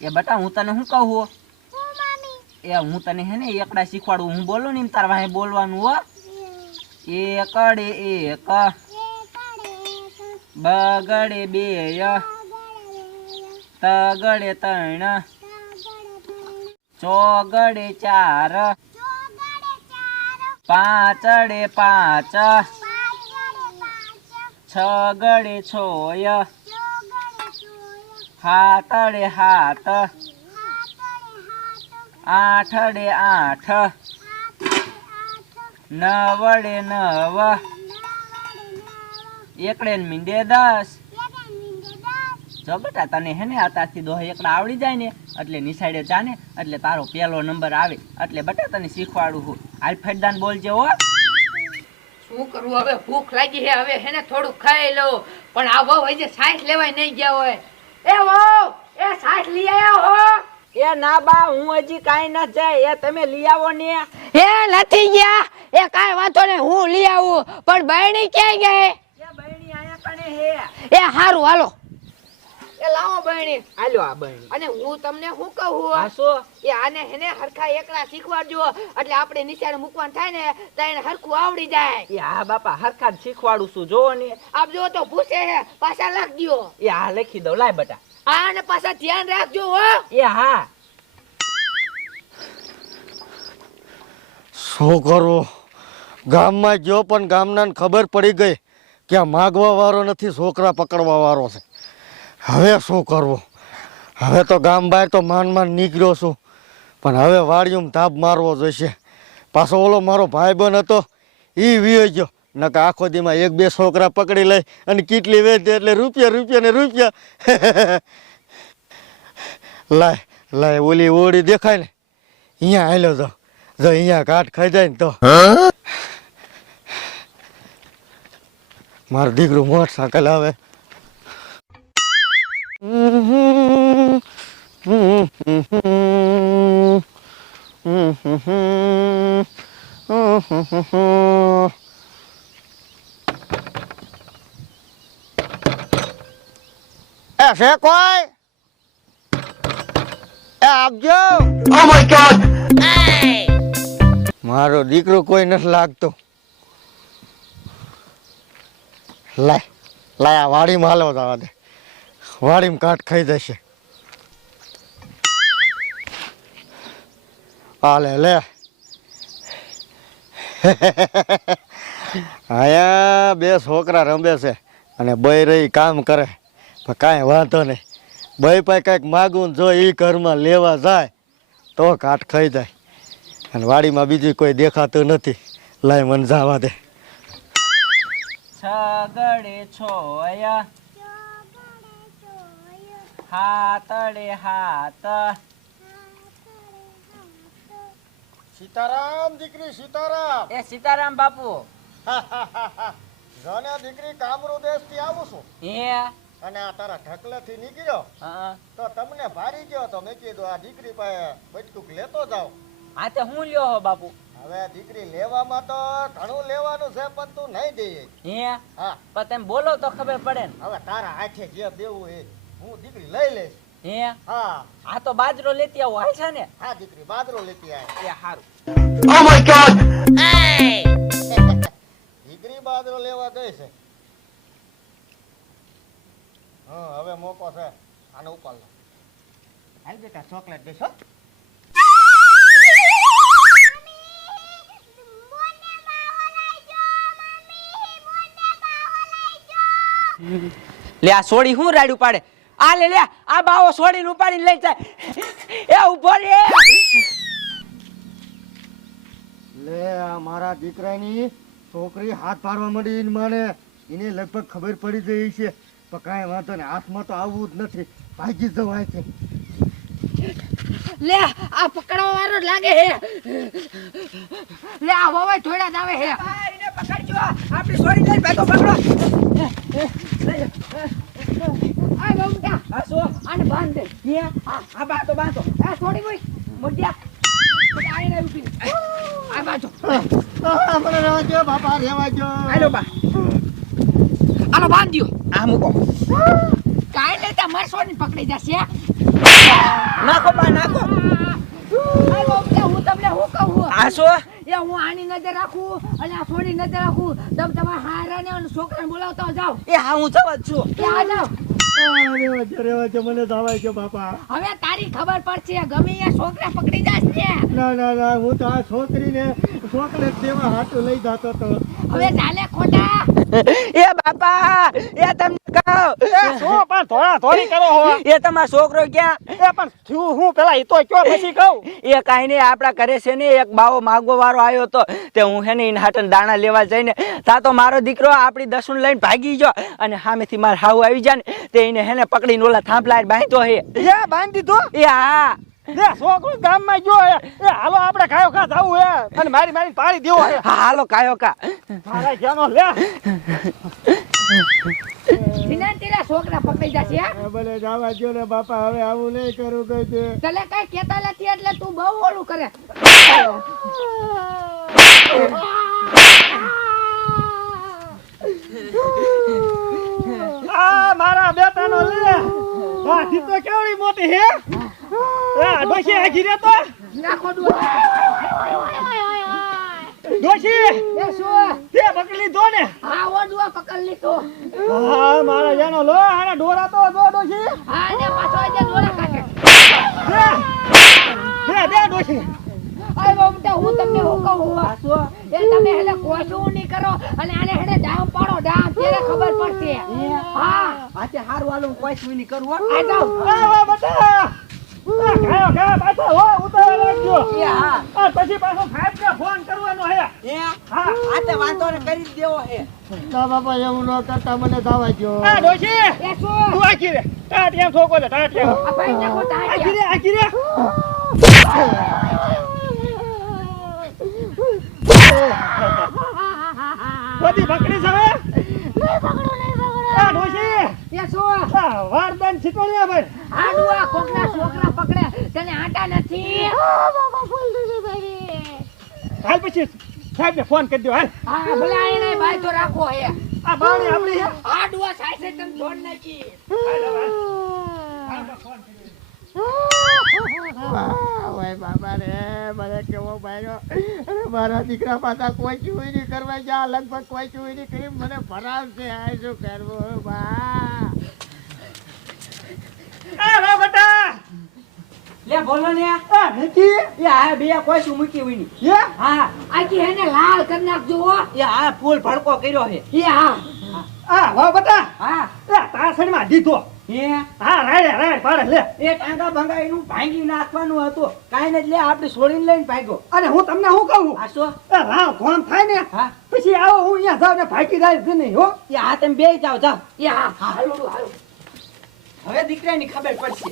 એ બટા હું તને શું કહું હો? એ હું તને હે ને એકડા શીખવાડું હું બોલું ને તાર વાહે બોલવાનું હો. એકડે એક બગડે બે તગડે ત્રણ ચોગડે ચાર પાંચડે પાંચ છગડે છોય હાતડે હાત આઠડે આઠ. નવડે નવ. એકડે મીંડે દસ. જો બેટા, તને હે ને આતાથી દોહ એકડા આવડી જાય ને, એટલે નિસાડે જાને એટલે તારો પહેલો નંબર આવે. એટલે બેટા, તને શીખવાડું હું. આલ ફેરદાન બોલજે હો. શું કરવું હવે? ભૂખ લાગી છે હવે હેને થોડું ખાઈ લઉં પણ આવો હોય હજી સાઈઠ લેવાય નહીં ગયા હોય. એ વહુ એ સાઈસ લઈ આવ્યા હો. એ ના બા હું હજી કાંઈ ન જાય. એ તમે લઈ આવો ને. એ નથી ગયા. એ કાઈ વાંધો નહીં હું લઈ આવું. પણ બહેણી ક્યાં ગઈ? એ બહેણી આયા કણે હે. એ હારું હાલો. એ લાવો બહેણી હાલો આ બહેણી અને હું તમને શું કહું હાસો એ આને હેને હરખા એકલા શીખવાડજો. એટલે આપણે નિશાળે મૂકવાનું થાય ને તો એને હરખું આવડી જાય. એ હા બાપા હરખા જ શીખવાડું છું. જો ને. આપ જો તો પૂછે હે પાછા લાગજો. એ હા લખી દઉં. લાય બેટા. આ ને પાછા ધ્યાન રાખજો હો. એ હા. શું કરવું ગામમાં ગયો પણ ગામના ખબર પડી ગઈ કે આ માગવા વાળો નથી છોકરા પકડવા વાળો છે. હવે શું કરવું? હવે તો ગામ બહાર તો માન માન નીકળ્યો છું. પણ હવે વાડીઓમાં તાપ મારવો જોઈશે. પાછો ઓલો મારો ભાઈબંધ હતો એ વીયો ગયો. નકા આખો દીમાં એક બે છોકરા પકડી લઈ અને કેટલી વેચે એટલે રૂપિયા રૂપિયા ને રૂપિયા. લાય લાય ઓલી ઓળી દેખાય ને. અહીંયા આવેલો તો. જો અહીંયા કાટ ખાઈ જાય ને તો. મારો દીકરો મોટરસાયકલ આવે. એ છે કોઈ? એ આપજો. મારો દીકરો કોઈ નથી લાગતો. લાય લાય આ વાડીમાં હાલો જવા દે. વાડીમાં કાટ ખાઈ જશે. હાલે લે અહીંયા બે છોકરા રમે છે અને બઈ રહી કામ કરે. પણ કાંઈ વાંધો નહીં. બઈ પાસે કંઈક માગું જો એ ઘરમાં લેવા જાય તો કાટ ખાઈ જાય. અને વાડીમાં બીજી કોઈ દેખાતું નથી. લાય મને જવા દે. છગડે છોય હાતડે હાત. સીતારામ દીકરી સીતારામ. એ સીતારામ બાપુ. જોને દીકરી કામરૂ દેશથી આવું છું. હે અને આ તારા ઢકલેથી નીકળ્યો. હા. તો તમને ભારી ગયો તો મેં કીધું આ દીકરી પાસે બચકુક લેતો જાવ આ તે હું લ્યો હો બાપુ? હવે દીકરી લેવામાં તો ઘણું લેવાનું છે પણ તું નહીં દઈએ. હે હા. પણ તમે બોલો તો ખબર પડે ને. હવે તારા હાથે જે દેવું એ હું દીકરી લઈ લઈશ. હે? હા. આ તો બાજરો લેતી આવો હાલ છે ને? હા દીકરી બાજરો લેતી આય. એ હારું. દીકરી બાજરો લેવા ગઈ છે. હા હવે મોકો છે. આને ઉપાડ લો. હાલ બેટા ચોકલેટ દેશો લે આ સોડી હું રાડ્યું પાડે? આ લે લે આ બાવો સોડીને ઉપાડીને લઈ જાય. એ ઊભો રે. લે આ મારા દીકરાની છોકરી હાથ પાડવા મળી એને માને એને લગભગ ખબર પડી ગઈ છે પણ કાંઈ વાંધો નહીં હાથમાં તો આવવું જ નથી. ભાગી જવાય છે. લે આ પકડવા વાળો જ લાગે હે. લે આ વવાય થોડા જ આવે હે એને પકડજો. આપણી સોડી લઈ ભાગો પકડો. Yeah. Ah, abato, abato. Ah, sorry, boy. Mordia. આઈને બાપા રહેવા જો બા. હાલો બાંધ્યો. આ મૂકો. કાંઈ નહીં તમારે સોની પકડી જશે નાખો બા નાખો. હું તમને હું કહું? આ એ હું આની નજર રાખું અને આ સોની નજર રાખું. તમે તમારા હારાને અને છોકરાને બોલાવતા જાઓ. એ હા હું જવા છું. એ આ જાઓ. રેવા છે મને જવાય છે બાપા. હવે તારી ખબર પડશે ગમે એ છોકરા પકડી છે. ના ના ના હું તો આ છોકરીને ચોકલેટ દેવા હાટું લઈ જતો તો. હવે ચાલે ખોટા. એ બાપા એ તમને કહું શું પણ થોડા થોડી કરો હો. એ તમારો છોકરો ક્યાં? એ પણ થયું હું પેલા ઈ તો કયો પછી કહું? એ કાંઈ નહીં આપણા ઘરે છે ને એક બાવો માગવો વાળો આવ્યો હતો તે હું હે ને એને હાટન દાણા લેવા જઈને તા તો મારો દીકરો આપણી દસુન લઈને ભાગી ગયો અને સામેથી માર હાવ આવી જાય ને તે એને હેને પકડીને ઓલા થાંભલા બાંધ્યો હે. એ બાંધી દીધો? એ હા. લે છોકરું ગામમાં ગયો એ હાલો આપણે કાયો ખા જાવું હે? અને મારી મારી પાડી દેવો હે. હાલો કાયો કા. મારા જ્યાંનો લે. સિનાન તેરા છોકરા પકડી જશે હા? ભલે જવા જો ને બાપા હવે આવું નહીં કરું કઈ દે. તને કઈ કેતા નથી એટલે તું બહુ ઓલું કરે. આ મારા બેટાનો લે. આ ધી તો કેવડી મોટી હે? આ ડોશી આખી રે તો નાખો. ડોશી! એ શું તે પકડી લીધો ને? હા ઓ ડુઆ પકડ લીધો. હા મારા જ્યાંનો લો આને ડોરા તો દો ડોશી. હા ને પાછો આજે દોડે કાઢે દે દે દે ડોશી. અરે બાબુટા હું તમને હું કહું હું? એ તમે હેલે કોશું નહીં કરો અને આને હેડે ડામ પાડો ડામ ખબર પડશે. હા. આજે હારું હાલું કોશું સુઈ કરું હો. આ જાઓ. આ બટા ખાયો ખા પાછો હો. રાખજો આ પછી પાછો ફાઈવ ફોન કરવાનો હે. એ હા. આ તે વાંધો ને કરી દેવો હે. બાપા એવું ન કરતા મને જવા જો આ ડોશી એ શું? તું આખી રે એમ ઠોકો લે ટાટ એમ આ ભાઈ આખી. રે આખી રે બધી પકડી છે હવે? આ ડોશી. એ શું? વારદાન ભાઈ આડુઆ કોકના છોકરા પકડે નથી. હાલ પછી સાહેબ ને ફોન કરી દો હાલ. હા ભલે આ એને ભાઈ તો રાખો હે. આ બાવણી આપણી હે. આડુઆ સાઈ સાઈ તમે છોડ નાખી. ઓય બાપા રે મને કેવો માર્યો અરે મારા દીકરા પાછા કોઈ ચૂઈ નહીં કરવા જા લગભગ કોઈ ચૂઈ નહીં કરી મને ભરાવશે આ શું કરવું બા આ વા બટા લે બોલો ને એ નિકી એ હા બે કોઈ શું મૂકી હોયની. એ હા. આજી હેને લાલ કરી નાખજો એ હા ફૂલ ભડકો કર્યો હે એ હા. આ વા બટા. હા. એ તાસણમાં દીધો. એ હા રાડે રાડ પાડે લે. એ ટાંગા ભંગા એનું ભાંગી નાખવાનું હતું. કાઈ ને લે આપણે છોડીને લઈને ભાગ્યો. અને હું તમને શું કહું? આ શું? એ રાવ કોણ થાય ને? હા. પછી આવો હું અહીંયા જાવ ને ભાગી જાય છે નહીં હો. એ હા તમે બે જાવ જાવ એ હા હાલો હાલો. હવે દીકરાની ખબર પડશે.